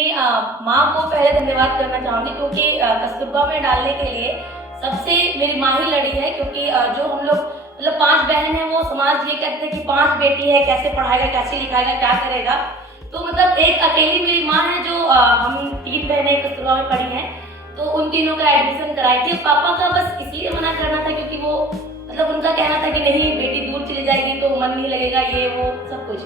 अपनी माँ को पहले धन्यवाद करना चाहूँगी, क्योंकि कस्तूरबा में डालने के लिए सबसे मेरी माँ ही लड़ी है। क्योंकि जो हम लोग मतलब 5 बहन हैं, वो समाज ये कहते हैं कि 5 बेटी है, कैसे पढ़ाएगा, कैसे लिखाएगा, क्या करेगा। तो मतलब एक अकेली मेरी माँ है जो हम 3 बहनें कस्तूरबा में पढ़ी हैं, तो उन तीनों का एडमिशन कराई थी। पापा का बस इसलिए मना करना था क्योंकि वो मतलब उनका कहना था कि नहीं बेटी दूर चली जाएगी तो मन नहीं लगेगा, ये वो सब कुछ।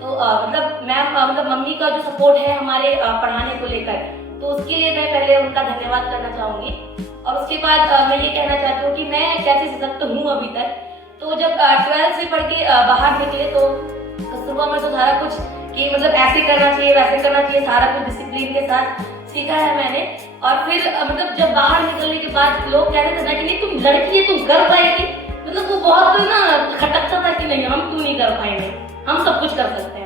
तो मतलब मैम मतलब मम्मी का जो सपोर्ट है हमारे पढ़ाने को लेकर, तो उसके लिए मैं पहले उनका धन्यवाद करना चाहूँगी। और उसके बाद मैं ये कहना चाहती हूँ कि मैं कैसे सशक्त हूँ अभी तक। तो जब 12th से पढ़ के बाहर निकले तो कस्तूरबा में तो सारा कुछ कि मतलब ऐसे करना चाहिए, वैसे करना चाहिए, सारा कुछ डिसिप्लिन के साथ सीखा है मैंने। और फिर मतलब जब बाहर निकलने के बाद लोग कहते थे ना कि नहीं तुम लड़की है, तुम कर पाएगी, मतलब वो बहुत ना खटकता था कि नहीं हम क्यों नहीं कर पाएंगे, हम सब कुछ कर सकते हैं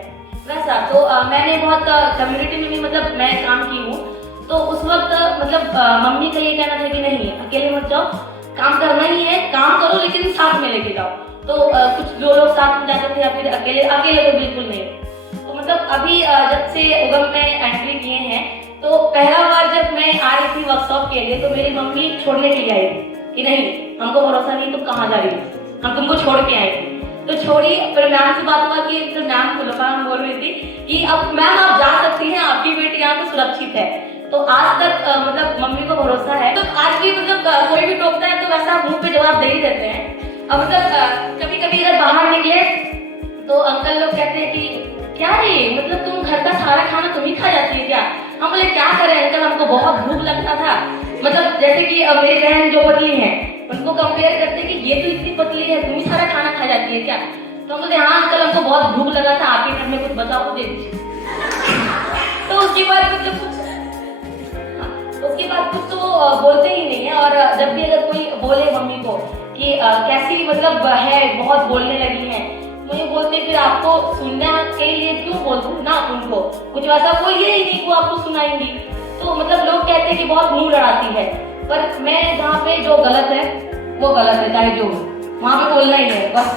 वैसा। तो मैंने बहुत कम्युनिटी में भी मतलब मैं काम की हूँ। तो उस वक्त मतलब मम्मी का ये कहना था कि नहीं अकेले मत जाओ, काम करना ही है, काम करो लेकिन साथ में लेके जाओ। तो कुछ जो लोग साथ में जाते थे या फिर अकेले तो बिल्कुल नहीं। तो मतलब अभी जब से उगम में एंट्री किए हैं, तो पहला बार जब मैं आ रही थी वर्कशॉप के लिए, तो मेरी मम्मी छोड़ने के लिए आई कि नहीं हमको भरोसा नहीं, तुम कहाँ जा रही हो, हम तुमको छोड़ के आए। तो छोड़ी। फिर मैम से बात हुआ कि फिर मैम मैम बोल रही थी कि अब मैम आप जा सकती हैं, आपकी बेटी यहाँ पे सुरक्षित है। तो आज तक मतलब मम्मी को भरोसा है। तो आज भी मतलब कोई भी टोकता है तो वैसा मुंह पे जवाब दे ही देते हैं। अब मतलब कभी कभी अगर बाहर निकले तो अंकल लोग कहते हैं कि क्या रे मतलब तुम घर का सारा खाना तुम ही खा जाती है क्या। हम बोले क्या करें अंकल, हमको बहुत भूख लगता था। मतलब जैसे कि मेरी बहन जो पतली है उनको कंपेयर करते कि ये तो इतनी पतली है, तुम ही सारा खाना खा जाती है क्या। तो हम बोलते हाँ अंकल हमको बहुत भूख लगा था, आपके घर में कुछ बचा हो दे दीजिए। तो उसके बाद मतलब उसके बाद कुछ तो बोलते ही नहीं है। और जब भी अगर कोई बोले मम्मी को कि कैसी मतलब है बहुत बोलने लगी है, मुझे बोलते फिर आपको सुनने के लिए क्यों बोलते ना, उनको कुछ वैसा कोई ही नहीं वो आपको सुनाएंगी। तो मतलब लोग कहते हैं कि बहुत मुंह लड़ाती है, पर मैं जहाँ पे जो गलत है वो गलत है, चाहे जो वहाँ पे बोलना ही है बस।